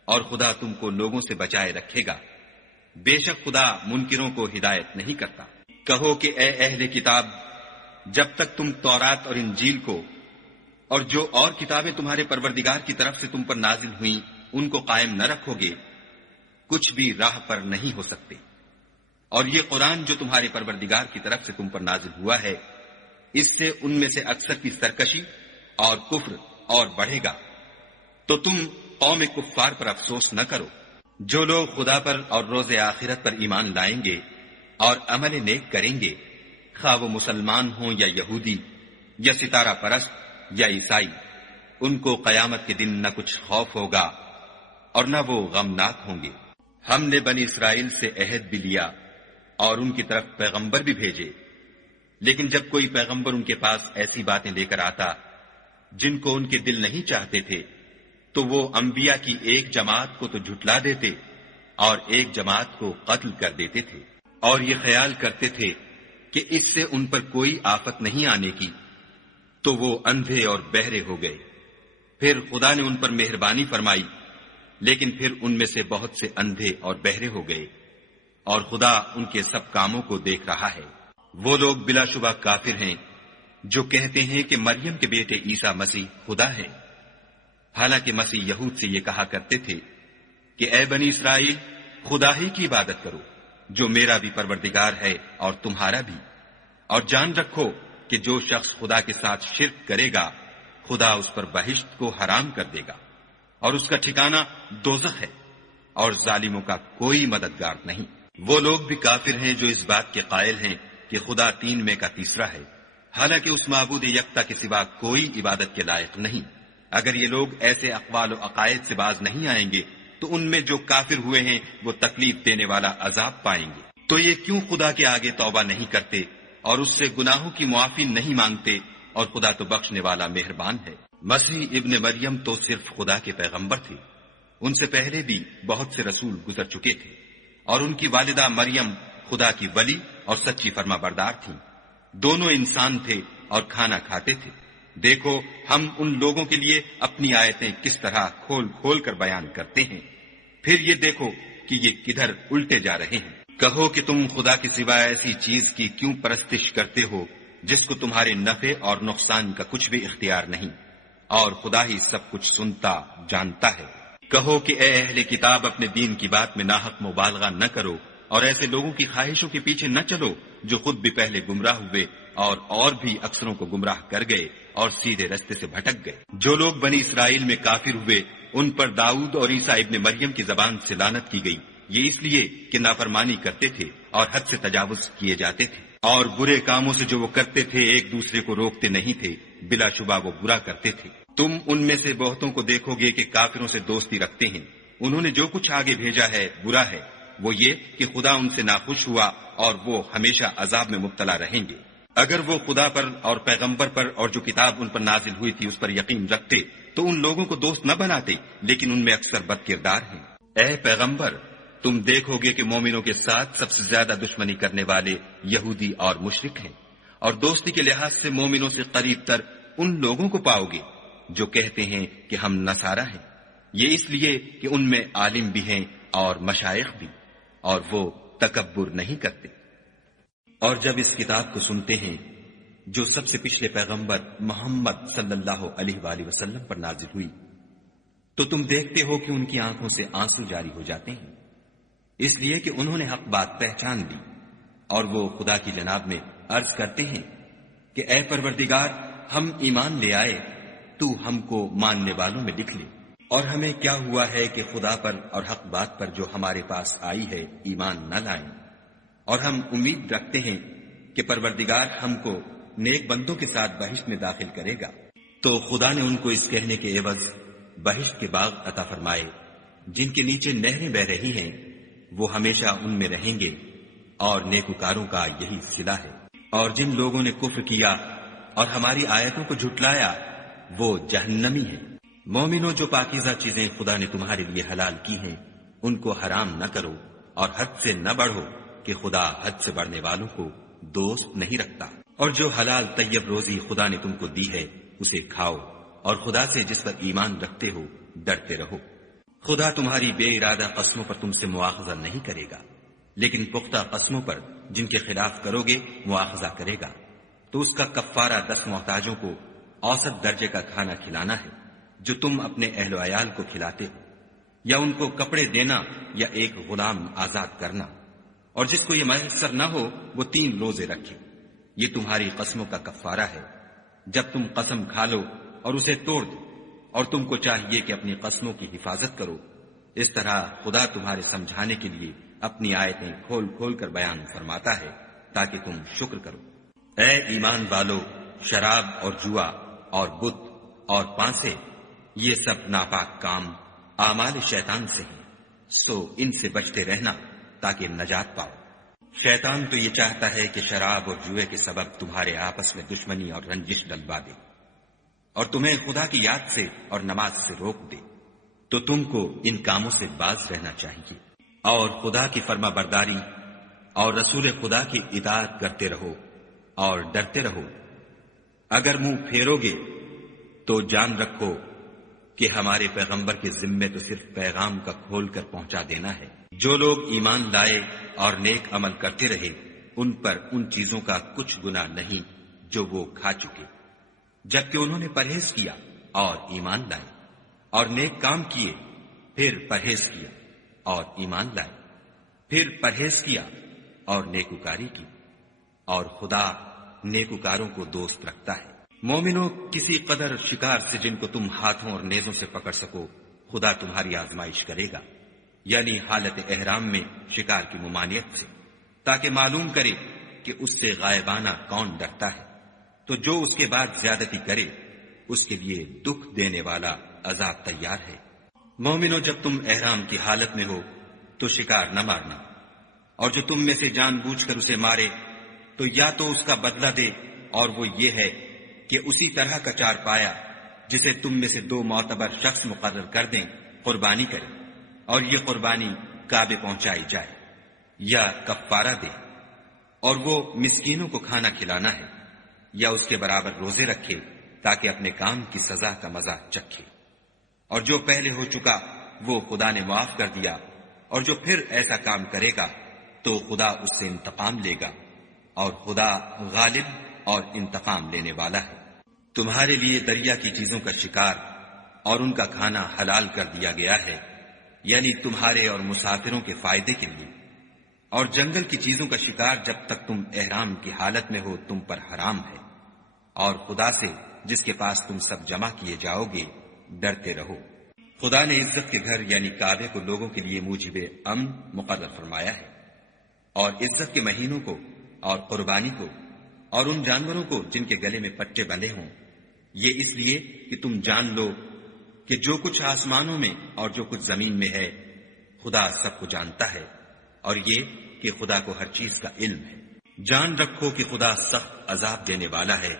اور خدا تم کو لوگوں سے بچائے رکھے گا۔ بے شک خدا منکروں کو ہدایت نہیں کرتا۔ کہو کہ اے اہل کتاب، جب تک تم تورات اور انجیل کو اور جو اور کتابیں تمہارے پروردگار کی طرف سے تم پر نازل ہوئیں ان کو قائم نہ رکھو گے کچھ بھی راہ پر نہیں ہو سکتے۔ اور یہ قرآن جو تمہارے پروردگار کی طرف سے تم پر نازل ہوا ہے اس سے ان میں سے اکثر کی سرکشی اور کفر اور بڑھے گا، تو تم قوم کفار پر افسوس نہ کرو۔ جو لوگ خدا پر اور روز آخرت پر ایمان لائیں گے اور عمل نیک کریں گے، خواہ وہ مسلمان ہوں یا یہودی یا ستارہ پرست یا عیسائی، ان کو قیامت کے دن نہ کچھ خوف ہوگا اور نہ وہ غمناک ہوں گے۔ ہم نے بنی اسرائیل سے عہد بھی لیا اور ان کی طرف پیغمبر بھی بھیجے، لیکن جب کوئی پیغمبر ان کے پاس ایسی باتیں لے کر آتا جن کو ان کے دل نہیں چاہتے تھے تو وہ انبیاء کی ایک جماعت کو تو جھٹلا دیتے اور ایک جماعت کو قتل کر دیتے تھے۔ اور یہ خیال کرتے تھے کہ اس سے ان پر کوئی آفت نہیں آنے کی، تو وہ اندھے اور بہرے ہو گئے۔ پھر خدا نے ان پر مہربانی فرمائی، لیکن پھر ان میں سے بہت سے اندھے اور بہرے ہو گئے، اور خدا ان کے سب کاموں کو دیکھ رہا ہے۔ وہ لوگ بلا شبہ کافر ہیں جو کہتے ہیں کہ مریم کے بیٹے عیسیٰ مسیح خدا ہے، حالانکہ مسیح یہود سے یہ کہا کرتے تھے کہ اے بنی اسرائیل، خدا ہی کی عبادت کرو جو میرا بھی پروردگار ہے اور تمہارا بھی، اور جان رکھو کہ جو شخص خدا کے ساتھ شرک کرے گا خدا اس پر بہشت کو حرام کر دے گا، اور اس کا ٹھکانہ دوزخ ہے، اور ظالموں کا کوئی مددگار نہیں۔ وہ لوگ بھی کافر ہیں جو اس بات کے قائل ہیں کہ خدا تین میں کا تیسرا ہے، حالانکہ اس معبود یکتا کے سوا کوئی عبادت کے لائق نہیں۔ اگر یہ لوگ ایسے اقوال و عقائد سے باز نہیں آئیں گے تو ان میں جو کافر ہوئے ہیں وہ تکلیف دینے والا عذاب پائیں گے۔ تو یہ کیوں خدا کے آگے توبہ نہیں کرتے اور اس سے گناہوں کی معافی نہیں مانگتے، اور خدا تو بخشنے والا مہربان ہے۔ مسیح ابن مریم تو صرف خدا کے پیغمبر تھے، ان سے پہلے بھی بہت سے رسول گزر چکے تھے، اور ان کی والدہ مریم خدا کی ولی اور سچی فرما بردار تھیں۔ دونوں انسان تھے اور کھانا کھاتے تھے۔ دیکھو ہم ان لوگوں کے لیے اپنی آیتیں کس طرح کھول کھول کر بیان کرتے ہیں، پھر یہ دیکھو کہ یہ کدھر الٹے جا رہے ہیں۔ کہو کہ تم خدا کے سوا ایسی چیز کی کیوں پرستش کرتے ہو جس کو تمہارے نفع اور نقصان کا کچھ بھی اختیار نہیں، اور خدا ہی سب کچھ سنتا جانتا ہے۔ کہو کہ اے اہل کتاب، اپنے دین کی بات میں ناحق مبالغہ نہ کرو، اور ایسے لوگوں کی خواہشوں کے پیچھے نہ چلو جو خود بھی پہلے گمراہ ہوئے اور بھی اکثروں کو گمراہ کر گئے اور سیدھے رستے سے بھٹک گئے۔ جو لوگ بنی اسرائیل میں کافر ہوئے ان پر داؤد اور عیسیٰ ابن مریم کی زبان سے لعنت کی گئی، یہ اس لیے کہ نافرمانی کرتے تھے اور حد سے تجاوز کیے جاتے تھے، اور برے کاموں سے جو وہ کرتے تھے ایک دوسرے کو روکتے نہیں تھے، بلا شبہ وہ برا کرتے تھے۔ تم ان میں سے بہتوں کو دیکھو گے کہ کافروں سے دوستی رکھتے ہیں، انہوں نے جو کچھ آگے بھیجا ہے برا ہے، وہ یہ کہ خدا ان سے ناخوش ہوا اور وہ ہمیشہ عذاب میں مبتلا رہیں گے۔ اگر وہ خدا پر اور پیغمبر پر اور جو کتاب ان پر نازل ہوئی تھی اس پر یقین رکھتے تو ان لوگوں کو دوست نہ بناتے، لیکن ان میں اکثر بد کردار ہیں۔ اے پیغمبر، تم دیکھو گے کہ مومنوں کے ساتھ سب سے زیادہ دشمنی کرنے والے یہودی اور مشرک ہیں، اور دوستی کے لحاظ سے مومنوں سے قریب تر ان لوگوں کو پاؤ گے جو کہتے ہیں کہ ہم نصارہ ہیں، یہ اس لیے کہ ان میں عالم بھی ہیں اور مشائخ بھی، اور وہ تکبر نہیں کرتے۔ اور جب اس کتاب کو سنتے ہیں جو سب سے پچھلے پیغمبر محمد صلی اللہ علیہ وآلہ وسلم پر نازل ہوئی، تو تم دیکھتے ہو کہ ان کی آنکھوں سے آنسو جاری ہو جاتے ہیں، اس لیے کہ انہوں نے حق بات پہچان لی، اور وہ خدا کی جناب میں عرض کرتے ہیں کہ اے پروردگار، ہم ایمان لے آئے، تو ہم کو ماننے والوں میں لکھ لے۔ اور ہمیں کیا ہوا ہے کہ خدا پر اور حق بات پر جو ہمارے پاس آئی ہے ایمان نہ لائیں، اور ہم امید رکھتے ہیں کہ پروردگار ہم کو نیک بندوں کے ساتھ بہشت میں داخل کرے گا۔ تو خدا نے ان کو اس کہنے کے عوض بہشت کے باغ عطا فرمائے جن کے نیچے نہریں بہ رہی ہیں، وہ ہمیشہ ان میں رہیں گے، اور نیکوکاروں کا یہی صلہ ہے۔ اور جن لوگوں نے کفر کیا اور ہماری آیتوں کو جھٹلایا وہ جہنمی ہیں۔ مومنوں، جو پاکیزہ چیزیں خدا نے تمہارے لیے حلال کی ہیں ان کو حرام نہ کرو، اور حد سے نہ بڑھو کہ خدا حد سے بڑھنے والوں کو دوست نہیں رکھتا۔ اور جو حلال طیب روزی خدا نے تم کو دی ہے اسے کھاؤ، اور خدا سے جس پر ایمان رکھتے ہو ڈرتے رہو۔ خدا تمہاری بے ارادہ قسموں پر تم سے مواخذہ نہیں کرے گا، لیکن پختہ قسموں پر جن کے خلاف کرو گے مواخذہ کرے گا، تو اس کا کفارہ 10 محتاجوں کو اوسط درجے کا کھانا کھلانا ہے جو تم اپنے اہل و عیال کو کھلاتے ہو، یا ان کو کپڑے دینا یا ایک غلام آزاد کرنا، اور جس کو یہ میسر نہ ہو وہ 3 روزے رکھے۔ یہ تمہاری قسموں کا کفارہ ہے جب تم قسم کھا لو اور اسے توڑ دو، اور تم کو چاہیے کہ اپنی قسموں کی حفاظت کرو۔ اس طرح خدا تمہارے سمجھانے کے لیے اپنی آیتیں کھول کھول کر بیان فرماتا ہے تاکہ تم شکر کرو۔ اے ایمان والو، شراب اور جوا اور بت اور پانسے، یہ سب ناپاک کام اعمال شیطان سے ہیں، سو ان سے بچتے رہنا تاکہ نجات پاؤ۔ شیطان تو یہ چاہتا ہے کہ شراب اور جوئے کے سبب تمہارے آپس میں دشمنی اور رنجش ڈلوا دے، اور تمہیں خدا کی یاد سے اور نماز سے روک دے، تو تم کو ان کاموں سے باز رہنا چاہیے، اور خدا کی فرما برداری اور رسول خدا کی اطاعت کرتے رہو اور ڈرتے رہو۔ اگر منہ پھیرو گے تو جان رکھو کہ ہمارے پیغمبر کے ذمے تو صرف پیغام کا کھول کر پہنچا دینا ہے۔ جو لوگ ایمان لائے اور نیک عمل کرتے رہے ان پر ان چیزوں کا کچھ گناہ نہیں جو وہ کھا چکے، جبکہ انہوں نے پرہیز کیا اور ایمان لائے، اور نیک کام کیے، پھر پرہیز کیا اور ایمان لائے، پھر پرہیز کیا اور نیکوکاری کی، اور خدا نیکوکاروں کو دوست رکھتا ہے۔ مومنوں، کسی قدر شکار سے جن کو تم ہاتھوں اور نیزوں سے پکڑ سکو خدا تمہاری آزمائش کرے گا، یعنی حالت احرام میں شکار کی ممانعت سے، تاکہ معلوم کرے کہ اس سے غائبانہ کون ڈرتا ہے، تو جو اس کے بعد زیادتی کرے اس کے لیے دکھ دینے والا عذاب تیار ہے۔ مومنوں، جب تم احرام کی حالت میں ہو تو شکار نہ مارنا، اور جو تم میں سے جان بوجھ کر اسے مارے تو یا تو اس کا بدلہ دے، اور وہ یہ ہے کہ اسی طرح کا چار پایا جسے تم میں سے 2 معتبر شخص مقرر کر دیں قربانی کرے، اور یہ قربانی کعبے پہنچائی جائے، یا کفارہ دے، اور وہ مسکینوں کو کھانا کھلانا ہے، یا اس کے برابر روزے رکھے تاکہ اپنے کام کی سزا کا مزہ چکھے۔ اور جو پہلے ہو چکا وہ خدا نے معاف کر دیا، اور جو پھر ایسا کام کرے گا تو خدا اس سے انتقام لے گا، اور خدا غالب اور انتقام لینے والا ہے۔ تمہارے لیے دریا کی چیزوں کا شکار اور ان کا کھانا حلال کر دیا گیا ہے، یعنی تمہارے اور مسافروں کے فائدے کے لیے، اور جنگل کی چیزوں کا شکار جب تک تم احرام کی حالت میں ہو تم پر حرام ہے، اور خدا سے جس کے پاس تم سب جمع کیے جاؤ گے ڈرتے رہو۔ خدا نے عزت کے گھر یعنی کعبے کو لوگوں کے لیے موجب امن مقرر فرمایا ہے، اور عزت کے مہینوں کو اور قربانی کو اور ان جانوروں کو جن کے گلے میں پٹے بندھے ہوں، یہ اس لیے کہ تم جان لو کہ جو کچھ آسمانوں میں اور جو کچھ زمین میں ہے خدا سب کو جانتا ہے، اور یہ کہ خدا کو ہر چیز کا علم ہے۔ جان رکھو کہ خدا سخت عذاب دینے والا ہے،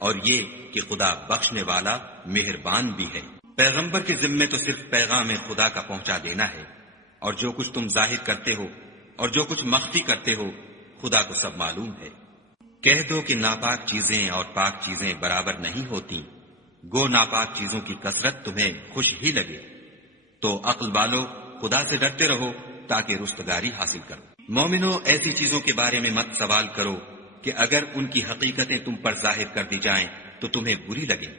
اور یہ کہ خدا بخشنے والا مہربان بھی ہے۔ پیغمبر کے ذمے تو صرف پیغام خدا کا پہنچا دینا ہے، اور جو کچھ تم ظاہر کرتے ہو اور جو کچھ مخفی کرتے ہو خدا کو سب معلوم ہے۔ کہہ دو کہ ناپاک چیزیں اور پاک چیزیں برابر نہیں ہوتی، گو ناپاک چیزوں کی کثرت تمہیں خوش ہی لگے، تو عقل والو خدا سے ڈرتے رہو تاکہ رستگاری حاصل کرو۔ مومنو، ایسی چیزوں کے بارے میں مت سوال کرو کہ اگر ان کی حقیقتیں تم پر ظاہر کر دی جائیں تو تمہیں بری لگیں،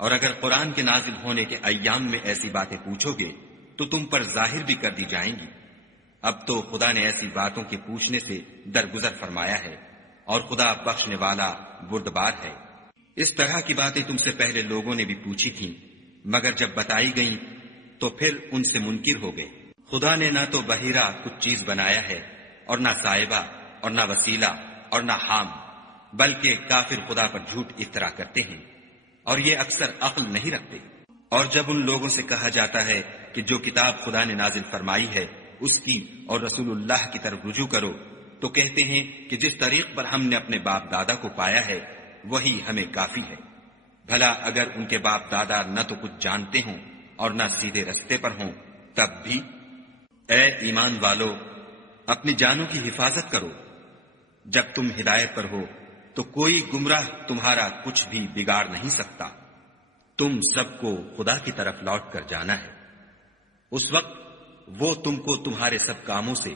اور اگر قرآن کے نازل ہونے کے ایام میں ایسی باتیں پوچھو گے تو تم پر ظاہر بھی کر دی جائیں گی۔ اب تو خدا نے ایسی باتوں کے پوچھنے سے درگزر فرمایا ہے، اور خدا بخشنے والا بردبار ہے۔ اس طرح کی باتیں تم سے پہلے لوگوں نے بھی پوچھی تھیں، مگر جب بتائی گئیں تو پھر ان سے منکر ہو گئے۔ خدا نے نہ تو بحیرہ کچھ چیز بنایا ہے، اور نہ صاحبہ، اور نہ وسیلہ، اور نہ حام، بلکہ کافر خدا پر جھوٹ افطرا کرتے ہیں، اور یہ اکثر عقل نہیں رکھتے۔ اور جب ان لوگوں سے کہا جاتا ہے کہ جو کتاب خدا نے نازل فرمائی ہے اس کی اور رسول اللہ کی طرف رجوع کرو، تو کہتے ہیں کہ جس طریق پر ہم نے اپنے باپ دادا کو پایا ہے وہی ہمیں کافی ہے۔ بھلا اگر ان کے باپ دادا نہ تو کچھ جانتے ہوں اور نہ سیدھے رستے پر ہوں تب بھی؟ اے ایمان والو، اپنی جانوں کی حفاظت کرو۔ جب تم ہدایت پر ہو تو کوئی گمراہ تمہارا کچھ بھی بگاڑ نہیں سکتا۔ تم سب کو خدا کی طرف لوٹ کر جانا ہے، اس وقت وہ تم کو تمہارے سب کاموں سے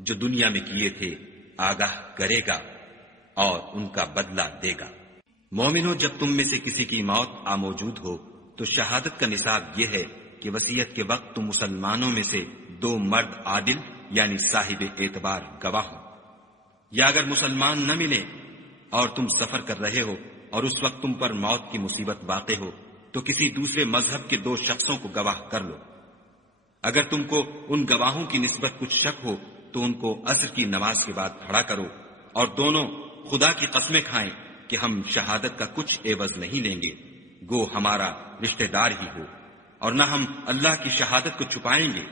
جو دنیا میں کیے تھے آگاہ کرے گا اور ان کا بدلہ دے گا۔ مومنو، جب تم میں سے کسی کی موت آ موجود ہو تو شہادت کا نصاب یہ ہے کہ وصیت کے وقت تم مسلمانوں میں سے 2 مرد عادل یعنی صاحب اعتبار گواہ ہو، یا اگر مسلمان نہ ملے اور تم سفر کر رہے ہو اور اس وقت تم پر موت کی مصیبت واقع ہو تو کسی دوسرے مذہب کے 2 شخصوں کو گواہ کر لو۔ اگر تم کو ان گواہوں کی نسبت کچھ شک ہو تو ان کو عصر کی نماز کے بعد کھڑا کرو، اور دونوں خدا کی قسمیں کھائیں کہ ہم شہادت کا کچھ عوض نہیں لیں گے، گو ہمارا رشتہ دار ہی ہو، اور نہ ہم اللہ کی شہادت کو چھپائیں گے۔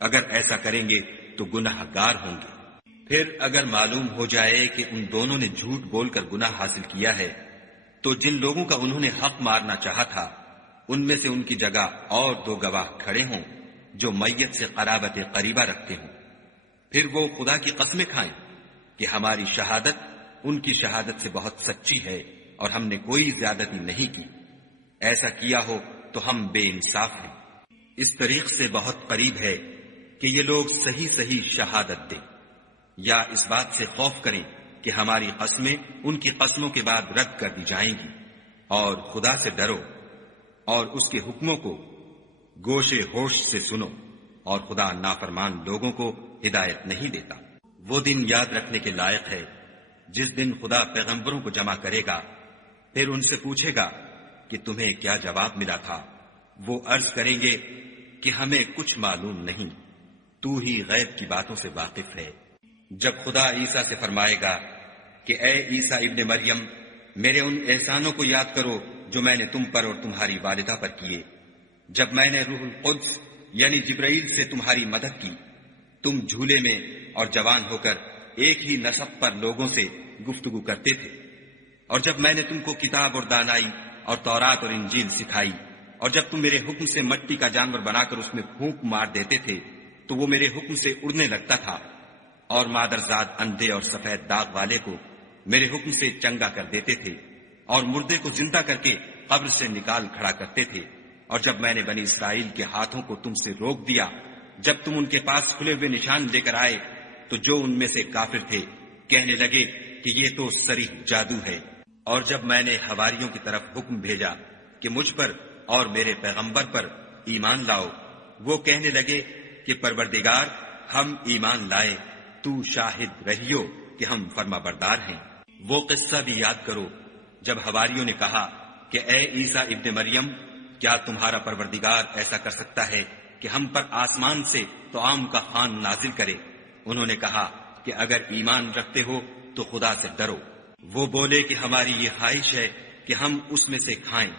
اگر ایسا کریں گے تو گناہ گار ہوں گے۔ پھر اگر معلوم ہو جائے کہ ان دونوں نے جھوٹ بول کر گناہ حاصل کیا ہے تو جن لوگوں کا انہوں نے حق مارنا چاہا تھا ان میں سے ان کی جگہ اور 2 گواہ کھڑے ہوں جو میت سے قرابت قریبہ رکھتے ہوں، پھر وہ خدا کی قسمیں کھائیں کہ ہماری شہادت ان کی شہادت سے بہت سچی ہے اور ہم نے کوئی زیادتی نہیں کی۔ ایسا کیا ہو تو ہم بے انصاف ہیں۔ اس طریق سے بہت قریب ہے کہ یہ لوگ صحیح صحیح شہادت دیں، یا اس بات سے خوف کریں کہ ہماری قسمیں ان کی قسموں کے بعد رد کر دی جائیں گی، اور خدا سے ڈرو اور اس کے حکموں کو گوشے ہوش سے سنو، اور خدا نافرمان لوگوں کو ہدایت نہیں دیتا۔ وہ دن یاد رکھنے کے لائق ہے جس دن خدا پیغمبروں کو جمع کرے گا، پھر ان سے پوچھے گا کہ تمہیں کیا جواب ملا تھا۔ وہ عرض کریں گے کہ ہمیں کچھ معلوم نہیں، تو ہی غیب کی باتوں سے واقف ہے۔ جب خدا عیسیٰ سے فرمائے گا کہ اے عیسیٰ ابن مریم، میرے ان احسانوں کو یاد کرو جو میں نے تم پر اور تمہاری والدہ پر کیے، جب میں نے روح القدس یعنی جبرائیل سے تمہاری مدد کی، تم جھولے میں اور جوان ہو کر ایک ہی نسب پر لوگوں سے گفتگو کرتے تھے، اور جب میں نے تم کو کتاب اور دانائی اور تورات اور انجیل سکھائی، اور جب تم میرے حکم سے مٹی کا جانور بنا کر اس میں پھونک مار دیتے تھے تو وہ میرے حکم سے اڑنے لگتا تھا، اور مادرزاد اندھے اور سفید داغ والے کو میرے حکم سے چنگا کر دیتے تھے، اور مردے کو زندہ کر کے قبر سے نکال کھڑا کرتے تھے، اور جب میں نے بنی اسرائیل کے ہاتھوں کو تم سے روک دیا جب تم ان کے پاس کھلے ہوئے نشان لے کر آئے، تو جو ان میں سے کافر تھے کہنے لگے کہ یہ تو صریح جادو ہے۔ اور جب میں نے حواریوں کی طرف حکم بھیجا کہ مجھ پر اور میرے پیغمبر پر ایمان لاؤ، وہ کہنے لگے کہ پروردگار، ہم ایمان لائے، تو شاہد رہیو کہ ہم فرما بردار ہیں۔ وہ قصہ بھی یاد کرو جب حواریوں نے کہا کہ اے عیسیٰ ابن مریم، کیا تمہارا پروردگار ایسا کر سکتا ہے کہ ہم پر آسمان سے طعام کا خوان نازل کرے؟ انہوں نے کہا کہ اگر ایمان رکھتے ہو تو خدا سے ڈرو۔ وہ بولے کہ ہماری یہ خواہش ہے کہ ہم اس میں سے کھائیں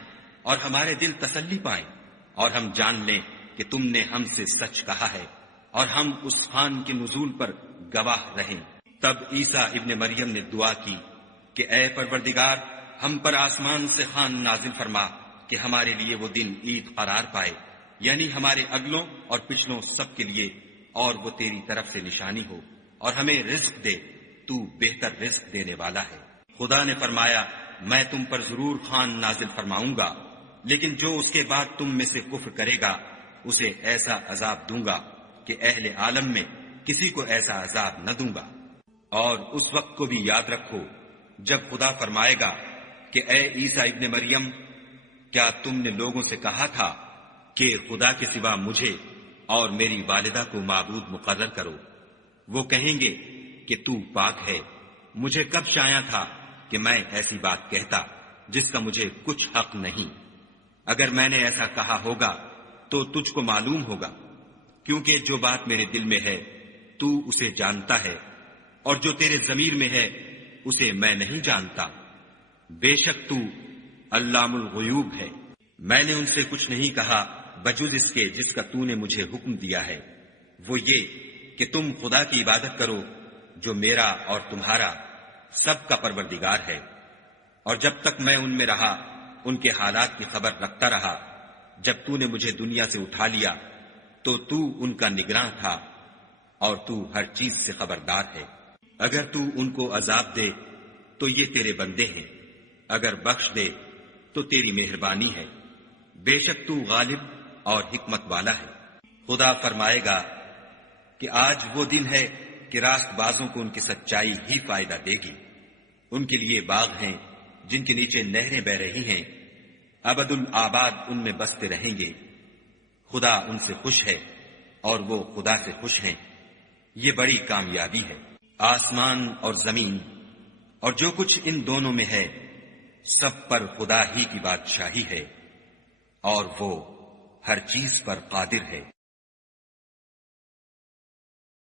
اور ہمارے دل تسلی پائیں، اور ہم جان لیں کہ تم نے ہم سے سچ کہا ہے، اور ہم اس خوان کے نزول پر گواہ رہیں۔ تب عیسیٰ ابن مریم نے دعا کی کہ اے پروردگار، ہم پر آسمان سے خوان نازل فرما کہ ہمارے لیے وہ دن عید قرار پائے، یعنی ہمارے اگلوں اور پچھلوں سب کے لیے، اور وہ تیری طرف سے نشانی ہو، اور ہمیں رزق دے، تو بہتر رزق دینے والا ہے۔ خدا نے فرمایا، میں تم پر ضرور خوان نازل فرماؤں گا، لیکن جو اس کے بعد تم میں سے کفر کرے گا اسے ایسا عذاب دوں گا کہ اہل عالم میں کسی کو ایسا عذاب نہ دوں گا۔ اور اس وقت کو بھی یاد رکھو جب خدا فرمائے گا کہ اے عیسیٰ ابن مریم، کیا تم نے لوگوں سے کہا تھا کہ خدا کے سوا مجھے اور میری والدہ کو معبود مقرر کرو؟ وہ کہیں گے کہ تو پاک ہے، مجھے کب شایع تھا کہ میں ایسی بات کہتا جس کا مجھے کچھ حق نہیں۔ اگر میں نے ایسا کہا ہوگا تو تجھ کو معلوم ہوگا، کیونکہ جو بات میرے دل میں ہے تو اسے جانتا ہے، اور جو تیرے ضمیر میں ہے اسے میں نہیں جانتا۔ بے شک تو علام الغیوب ہے۔ میں نے ان سے کچھ نہیں کہا بجز اس کے جس کا تو نے مجھے حکم دیا ہے، وہ یہ کہ تم خدا کی عبادت کرو جو میرا اور تمہارا سب کا پروردگار ہے۔ اور جب تک میں ان میں رہا ان کے حالات کی خبر رکھتا رہا۔ جب تو نے مجھے دنیا سے اٹھا لیا تو تو ان کا نگراں تھا، اور تو ہر چیز سے خبردار ہے۔ اگر تو ان کو عذاب دے تو یہ تیرے بندے ہیں، اگر بخش دے تو تیری مہربانی ہے، بے شک تو غالب اور حکمت والا ہے۔ خدا فرمائے گا کہ آج وہ دن ہے کہ راست بازوں کو ان کی سچائی ہی فائدہ دے گی۔ ان کے لیے باغ ہیں جن کے نیچے نہریں بہ رہی ہیں، ابد الآباد ان میں بستے رہیں گے۔ خدا ان سے خوش ہے اور وہ خدا سے خوش ہیں، یہ بڑی کامیابی ہے۔ آسمان اور زمین اور جو کچھ ان دونوں میں ہے سب پر خدا ہی کی بادشاہی ہے، اور وہ ہر چیز پر قادر ہے۔